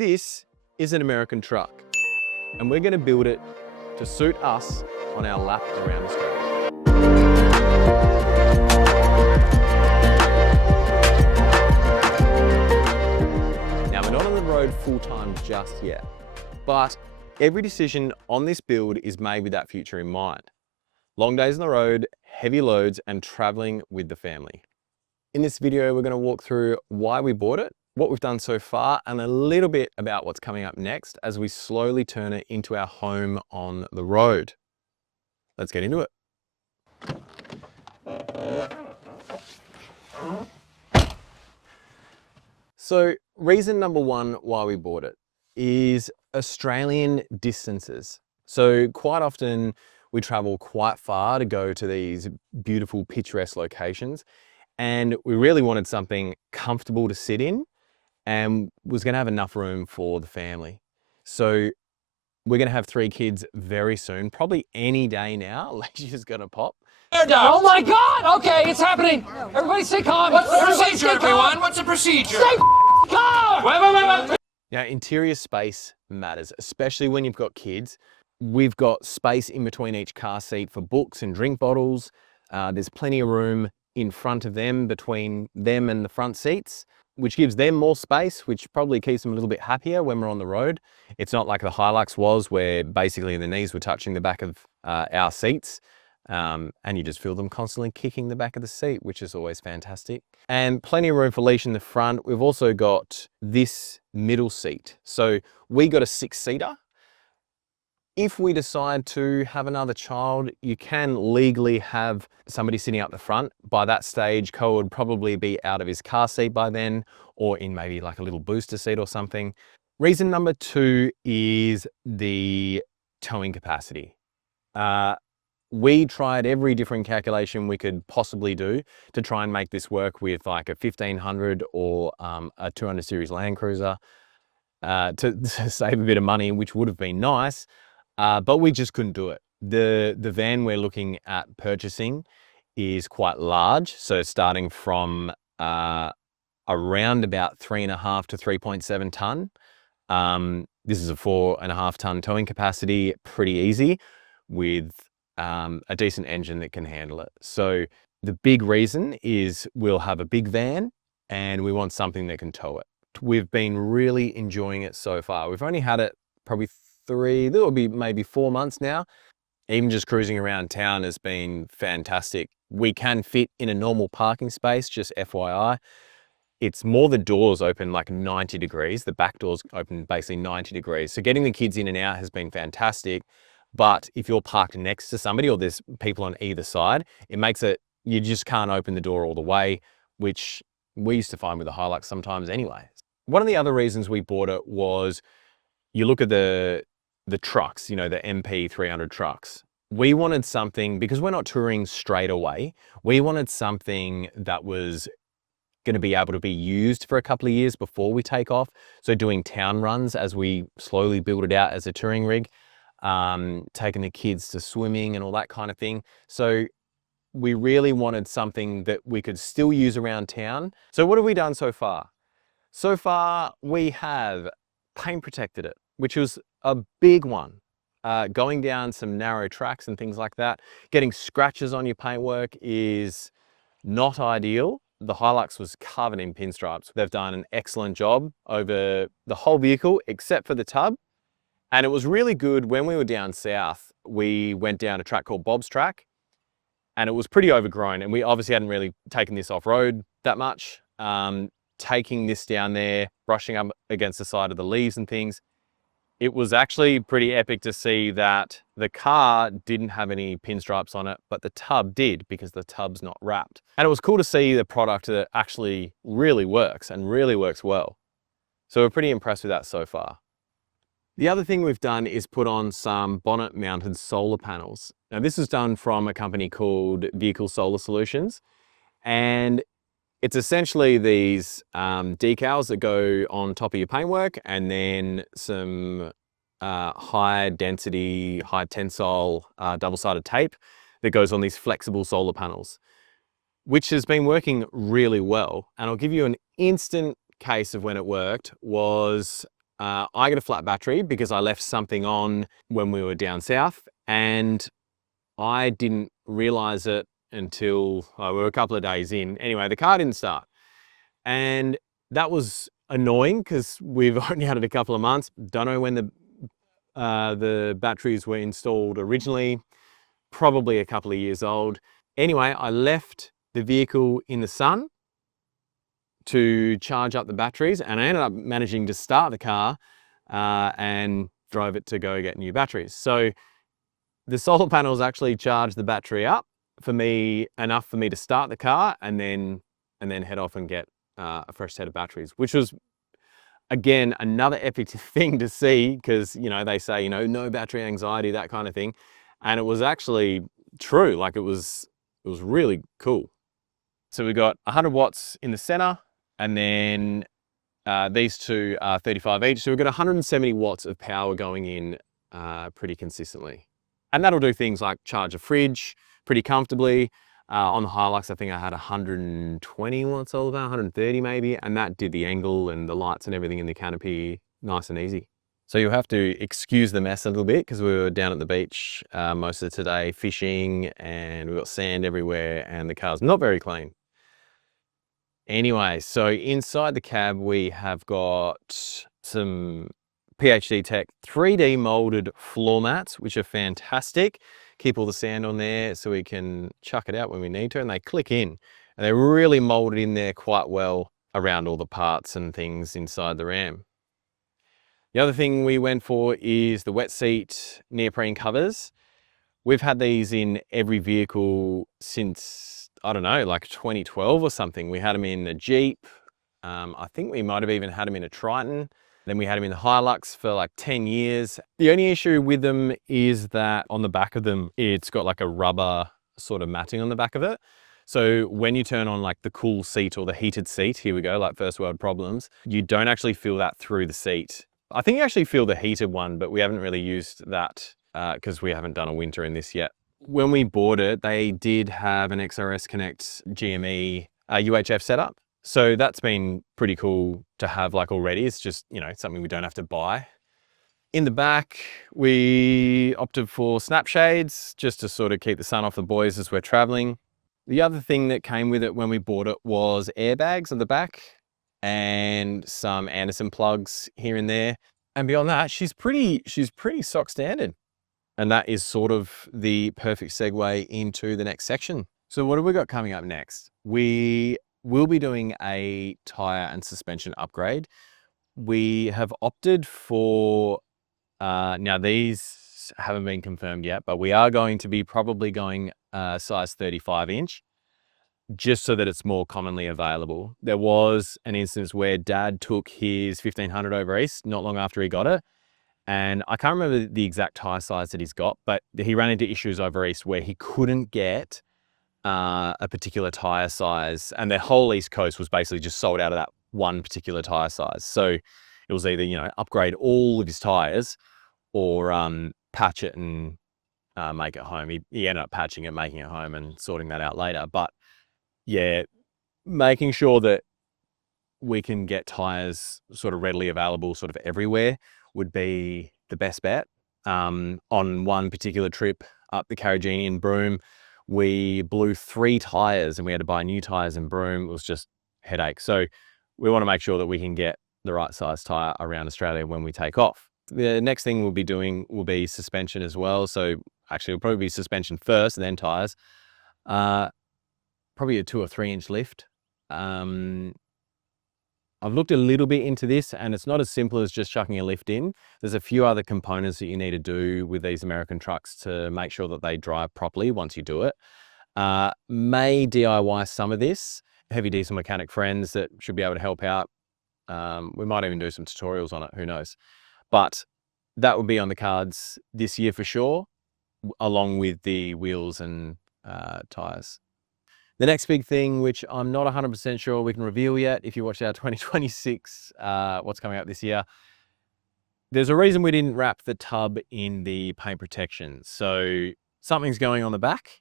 This is an American truck, and we're going to build it to suit us on our lap around Australia. Now, we're not on the road full-time just yet, but every decision on this build is made with that future in mind. Long days on the road, heavy loads, and traveling with the family. In this video, we're going to walk through why we bought it, what we've done so far, and a little bit about what's coming up next as we slowly turn it into our home on the road. Let's get into it. So, reason number one why we bought it is Australian distances. So quite often we travel quite far to go to these beautiful picturesque locations, and we really wanted something comfortable to sit in and was going to have enough room for the family. So we're going to have 3 kids very soon, probably any day now. Leisure going to pop. Oh my God! Okay, it's happening. Everybody stay calm. What's the procedure, everyone? What's the procedure? Stay calm! Wait. Now, interior space matters, especially when you've got kids. We've got space in between each car seat for books and drink bottles. There's plenty of room in front of them, between them and the front seats, which gives them more space, which probably keeps them a little bit happier when we're on the road. It's not like the Hilux was, where basically the knees were touching the back of our seats. And you just feel them constantly kicking the back of the seat, which is always fantastic. And plenty of room for leash in the front. We've also got this middle seat. So we got a 6-seater. If we decide to have another child, you can legally have somebody sitting up the front. By that stage, Ko would probably be out of his car seat by then, or in maybe like a little booster seat or something. Reason number 2 is the towing capacity. We tried every different calculation we could possibly do to try and make this work with like a 1500 or a 200 series Land Cruiser to save a bit of money, which would have been nice, but we just couldn't do it. The van we're looking at purchasing is quite large, so starting from around about 3.5 to 3.7 ton. This is a 4.5 ton towing capacity, pretty easy, with a decent engine that can handle it. So the big reason is we'll have a big van and we want something that can tow it. We've been really enjoying it so far. We've only had it probably there will be maybe 4 months now. Even just cruising around town has been fantastic. We can fit in a normal parking space, just FYI. It's more the doors open like 90 degrees. The back doors open basically 90 degrees. So getting the kids in and out has been fantastic. But if you're parked next to somebody or there's people on either side, it makes it, you just can't open the door all the way, which we used to find with the Hilux sometimes anyway. One of the other reasons we bought it was, you look at the trucks, you know, the MP 300 trucks. We wanted something, because we're not touring straight away, we wanted something that was going to be able to be used for a couple of years before we take off. So doing town runs as we slowly build it out as a touring rig. Taking the kids to swimming and all that kind of thing. So we really wanted something that we could still use around town. So what have we done so far? So far, we have paint protected it, which was a big one. Going down some narrow tracks and things like that, getting scratches on your paintwork is not ideal. The Hilux was covered in pinstripes. They've done an excellent job over the whole vehicle, except for the tub. And it was really good when we were down south. We went down a track called Bob's Track, and it was pretty overgrown. And we obviously hadn't really taken this off-road that much. Taking this down there, brushing up against the side of the leaves and things, it was actually pretty epic to see that the car didn't have any pinstripes on it, but the tub did, because the tub's not wrapped. And it was cool to see the product that actually really works and really works well. So we're pretty impressed with that so far. The other thing we've done is put on some bonnet mounted solar panels. Now this is done from a company called Vehicle Solar Solutions, and it's essentially these decals that go on top of your paintwork, and then some high density, high tensile double-sided tape that goes on these flexible solar panels, which has been working really well. And I'll give you an instant case of when it worked. Was I get a flat battery because I left something on when we were down south, and I didn't realize it until we were a couple of days in. Anyway, the car didn't start. And that was annoying because we've only had it a couple of months. Don't know when the batteries were installed originally, probably a couple of years old. Anyway, I left the vehicle in the sun to charge up the batteries, and I ended up managing to start the car and drove it to go get new batteries. So the solar panels actually charged the battery up for me, enough for me to start the car and then head off and get a fresh set of batteries, which was, again, another epic thing to see because, you know, they say, you know, no battery anxiety, that kind of thing. And it was actually true. Like it was really cool. So we got 100 watts in the center, and then these two are 35 each. So we've got 170 watts of power going in pretty consistently. And that'll do things like charge a fridge pretty comfortably. On the Hilux, I think I had 120 watts all about 130 maybe, and that did the angle and the lights and everything in the canopy nice and easy. So you'll have to excuse the mess a little bit because we were down at the beach most of today fishing, and we've got sand everywhere and the car's not very clean. Anyway, so inside the cab, we have got some PhD Tech 3D molded floor mats, which are fantastic. Keep all the sand on there so we can chuck it out when we need to, and they click in. And they're really molded in there quite well around all the parts and things inside the Ram. The other thing we went for is the wet seat neoprene covers. We've had these in every vehicle since, I don't know, like 2012 or something. We had them in a Jeep. I think we might have even had them in a Triton. Then we had them in the Hilux for like 10 years. The only issue with them is that on the back of them, it's got like a rubber sort of matting on the back of it. So when you turn on like the cool seat or the heated seat, here we go, like first world problems, you don't actually feel that through the seat. I think you actually feel the heated one, but we haven't really used that because we haven't done a winter in this yet. When we bought it, they did have an XRS Connect GME UHF setup. So that's been pretty cool to have like already. It's just, you know, something we don't have to buy. In the back, we opted for snap shades just to sort of keep the sun off the boys as we're traveling. The other thing that came with it when we bought it was airbags at the back and some Anderson plugs here and there. And beyond that, she's pretty stock standard. And that is sort of the perfect segue into the next section. So what have we got coming up next? We will be doing a tire and suspension upgrade. We have opted for, now these haven't been confirmed yet, but we are going to be probably going size 35 inch, just so that it's more commonly available. There was an instance where Dad took his 1500 over east not long after he got it. And I can't remember the exact tire size that he's got, but he ran into issues over east where he couldn't get a particular tire size, and their whole East Coast was basically just sold out of that one particular tire size. So it was either, you know, upgrade all of his tires or patch it and make it home. He ended up patching it, making it home and sorting that out later. But yeah, making sure that we can get tires sort of readily available sort of everywhere would be the best bet. On one particular trip up the Carragini in Broome, we blew 3 tires and we had to buy new tires in Broome. It was just headache. So we want to make sure that we can get the right size tire around Australia when we take off. The next thing we'll be doing will be suspension as well. So actually it'll probably be suspension first and then tires. Probably a 2 or 3 inch lift. I've looked a little bit into this, and it's not as simple as just chucking a lift in. There's a few other components that you need to do with these American trucks to make sure that they drive properly once you do it. May DIY some of this. Heavy diesel mechanic friends that should be able to help out. We might even do some tutorials on it, who knows. But that would be on the cards this year for sure, along with the wheels and tires. The next big thing, which I'm not 100% sure we can reveal yet, if you watch our 2026, what's coming up this year, there's a reason we didn't wrap the tub in the paint protection. So something's going on the back,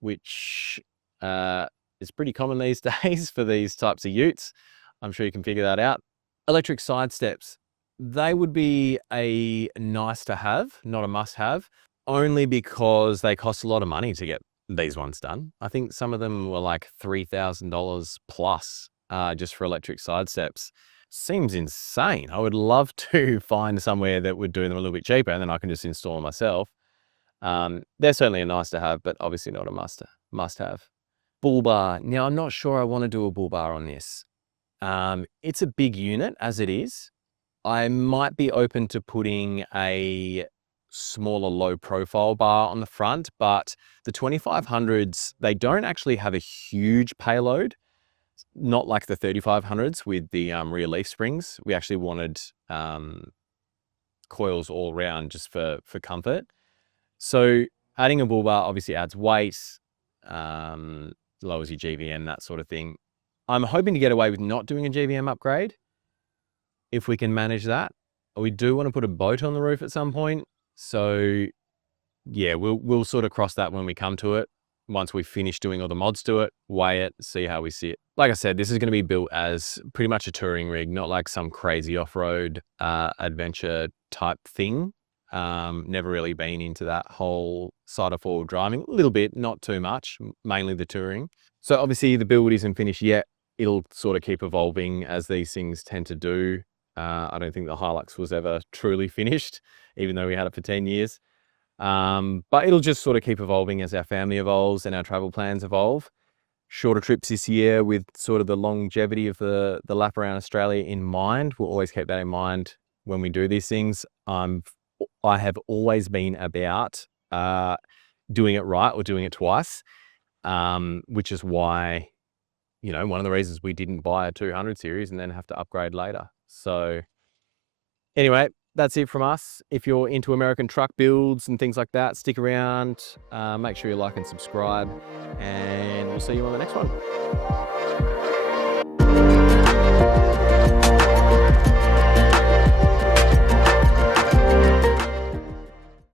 which is pretty common these days for these types of utes. I'm sure you can figure that out. Electric side steps. They would be a nice to have, not a must have, only because they cost a lot of money to get these ones done. I think some of them were like $3,000 plus just for electric side steps. Seems insane. I would love to find somewhere that would do them a little bit cheaper and then I can just install them myself. They're certainly a nice to have, but obviously not a must have. Bull bar. Now, I'm not sure I want to do a bull bar on this. It's a big unit as it is. I might be open to putting a smaller low profile bar on the front, but the 2500s, they don't actually have a huge payload, not like the 3500s with the rear leaf springs. We actually wanted coils all around just for comfort. So adding a bull bar obviously adds weight, lowers your GVM, that sort of thing. I'm hoping to get away with not doing a GVM upgrade if we can manage that. We do want to put a boat on the roof at some point. So yeah, we'll sort of cross that when we come to it. Once we finish doing all the mods to it, weigh it, see how we see it. Like I said, this is going to be built as pretty much a touring rig, not like some crazy off-road adventure type thing. Never really been into that whole side of four-wheel driving. A little bit, not too much, mainly the touring. So obviously the build isn't finished yet. It'll sort of keep evolving as these things tend to do. I don't think the Hilux was ever truly finished, even though we had it for 10 years. But it'll just sort of keep evolving as our family evolves and our travel plans evolve. Shorter trips this year with sort of the longevity of the lap around Australia in mind. We'll always keep that in mind when we do these things. I have always been about doing it right or doing it twice, which is why, you know, one of the reasons we didn't buy a 200 series and then have to upgrade later. So anyway, that's it from us. If you're into American truck builds and things like that, stick around, make sure you like and subscribe, and we'll see you on the next one.